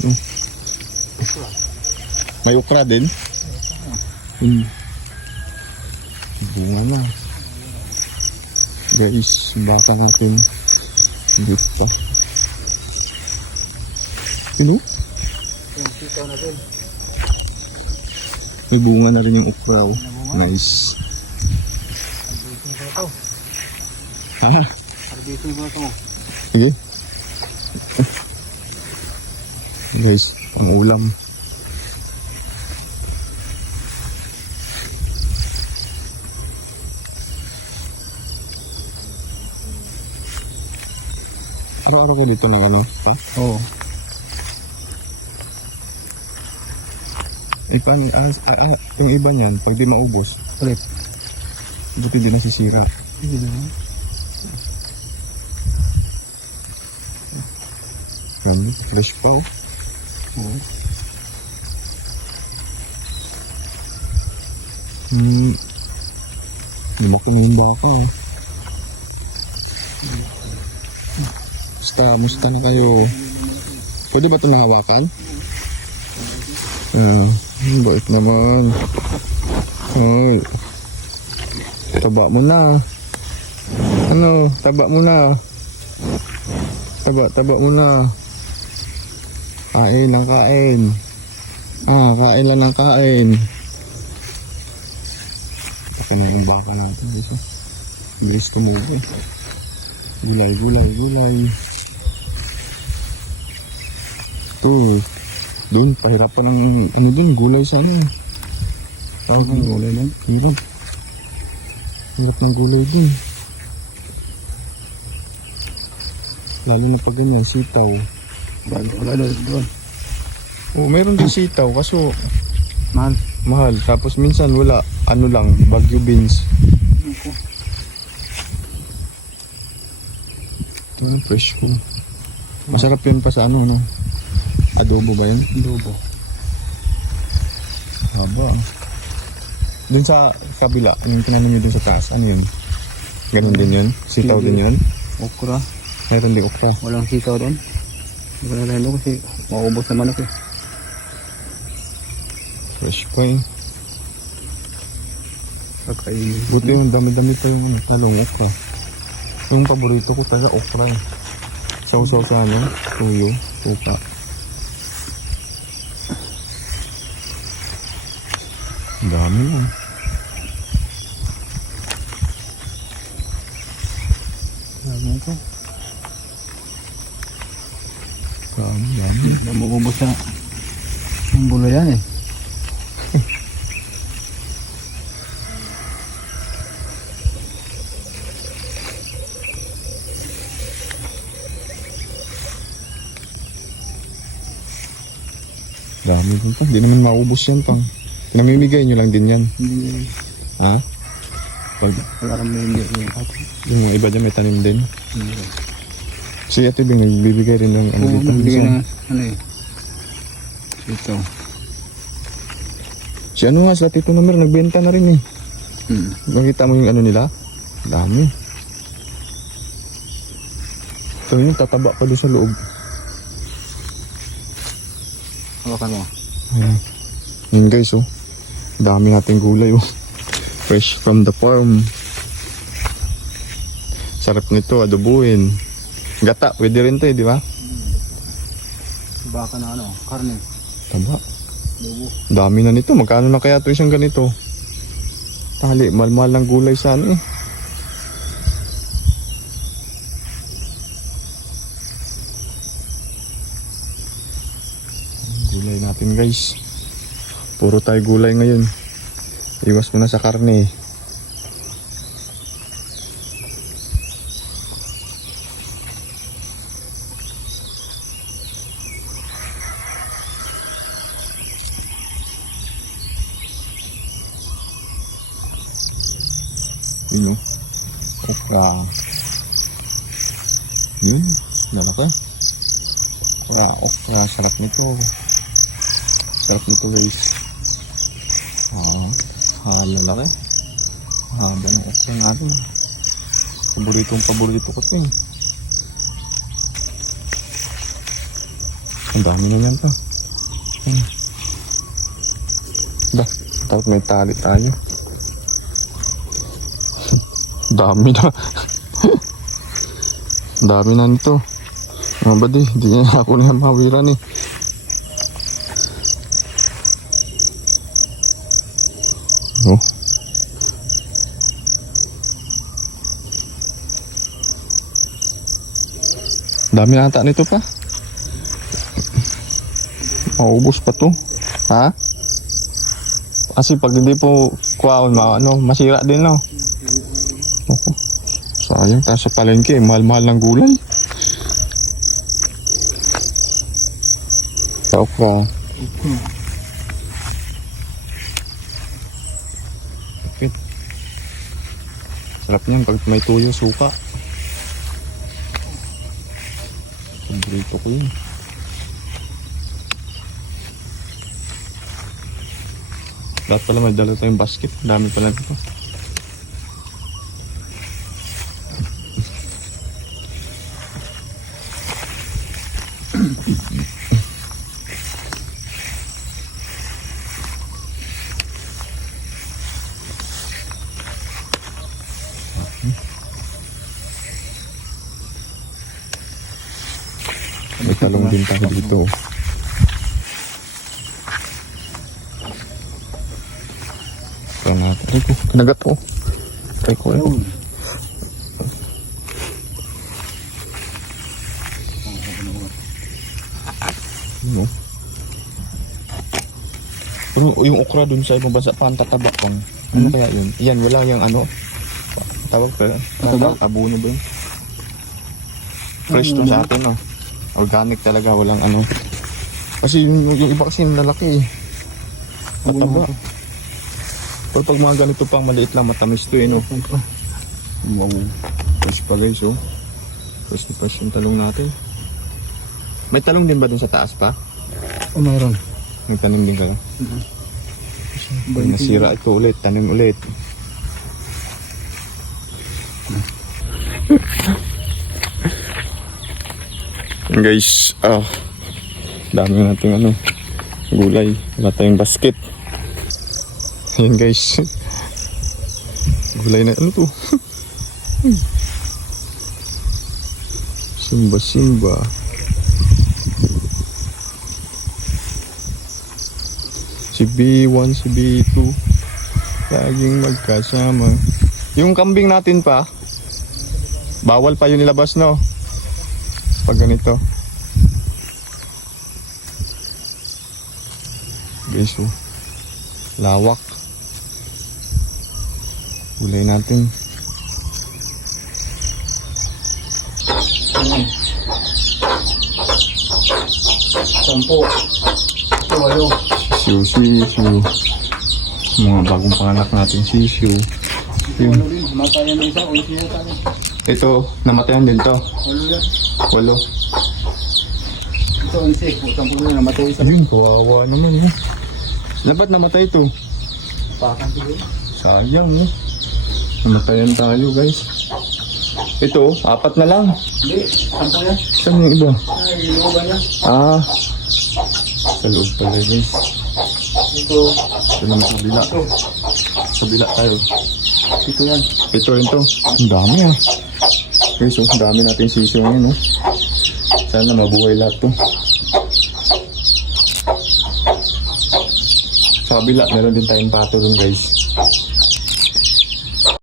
No. May okra din? Bunga na. Guys, baka natin dito pa. Yung sitaw na din. May bunga na rin yung okra. Oh. Nice. Harbisin ko na to. Ha? Harbisin ko na to. Sige. Guys, pang ulam. Araw-araw ko dito ng ano? Pa? Oo. Paano, yung iba niyan, pag di maubos, Ulit. buti di nasisira. Hindi naman. Grabe, fresh pa oh. Oo. Lumaki na yung baka oh. Musta na kayo? Pwede ba ito nahawakan? Bait naman. Ay. Taba mo na. Ano? Taba mo na. Taba mo na. Kain ng kain. Kain lang ng kain. Baka na yung baka natin dito. Bilis kumuha. Gulay. Ito. Doon, pahirapan ng ano doon, gulay sa ano. Tawag ng gulay lang. Hirap ng gulay doon. Lalo na pag ganyan, sitaw. Wala doon. Meron din sitaw, kaso Mahal. mahal. Tapos minsan wala, ano lang, Baguio beans. Ito, fresh ko. Masarap yun pa sa ano, no? Adobo ba yun? Adobo. Haba. Dun sa kabila, yung tinanim nyo dun sa taas, ano yun? Ganun din yun? Sitaw din yun? Okra. Mayroon din okra. Walang sitaw doon. Hindi ko nalahin doon kasi maubos naman ako eh. Fresh pa eh. Kakainin. Buti yung dami-dami pa yung talong okra. Yung paborito ko talaga okra eh. Sausaw sa ano, tuyo, tupa. Dami lang. Dami ito. Dami. Maubos na ang gulay yan eh. Dami din pa. Hindi naman maubos yan pang. Pinamimigay nyo lang din yan. Hindi. Ha? Pag Wala kang hindi. yung mga iba dyan may tanim din. Hindi. Si Ate Bing nagbibigay rin ng ano Oo, dito. nagbigay Minsan. na ano eh. Ito. Si ano nga, sa Tito Namer, nagbenta na rin eh. Hmm. Nakita mo yung ano nila? Dami. Ito yung tataba pa doon sa loob. Hawakan mo. Ayan. Yun guys oh. Dami nating gulay oh. Fresh from the farm. Sarap nito, adobuhin. Gata, pwede rin to eh, di ba? Baka na ano, karne. Taba. Lobo. Dami na nito. Magkano na kaya ito isang ganito? Tali, mahal-mahal ng gulay sa ano eh. Gulay natin guys. Puro tayo gulay ngayon. Iwas mo na sa karne. Yun o. Okra. Yun. Lalaki. Okra. Sarap nito. Sarap nito guys. Lalaki. Haba ng okra natin. Paborito ko ito eh. Ang dami na yan pa. Ba, tapos may tali tayo. Dami na. Dami na nito. Mga badi, hindi niya ako na mawiran eh. Oh. Dami na ata nito pa. Maubos pa to. Ha? Kasi pag hindi po kuwaon, masira din, no? Opo. Sayang, tayo sa palengke, mahal-mahal ng gulay. Okra. Okay. Sarap niyan pag may tuyo, suka. Paborito ko yun. Dapat pala may dala tayong basket. Dami pala dito. May talong din tayo dito. Ito natin. Ay ko, kinagat ko. Ay ko. Ano? Pero yung okra dun sa ibang bansa, parang tataba kong. Ano kaya yun? Yan, wala yung ano. Tawag ka. Abono ba yun? Fresh to sa atin, no? Organic talaga, walang ano. Kasi yung iba kasi lalaki eh. Mataba. Pero pag mga ganito pang maliit lang, matamis to eh, no? Wow. Fresh pa guys, oh. Fresh na fresh yung talong natin. May talong din ba dun sa taas pa? Oh, mayroon. May tanim din ka lang? Nasira ito ulit, tanim ulit. Guys, dami nating ano, gulay. Wala tayong basket. Ayan guys. Gulay na ano to? Simba. Si B1, si B2 laging magkasama. Yung kambing natin pa, bawal pa yun nilabas, no? Pag ganito. Guys, oh. Lawak. Gulay natin. Sampo. Walo. Sisiu. Mga bagong panganak natin sisiu. Yun. Matayan ng isa. Ulit niya tayo. Ito, namatayan din to. Walo yan. 8. Ito, 11. Sampo na namatay isa. Ayun, kawawa naman eh. Dapat namatay ito. Pakan siguro. Sayang eh. Namatayan tayo guys. Ito, 4 na lang. Hindi, sampo yan. Saan yung iba? Ay, inuuban niya. Sa loob pala guys. Ito. Ito naman sa kabila. Ito. Sa kabila tayo. Ito yan. Ito rin to. Ang dami ah. Guys, ang dami natin sisiyo ngayon, no? Sana mabuhay lahat to. Sa kabila, meron din tayong pato dun guys.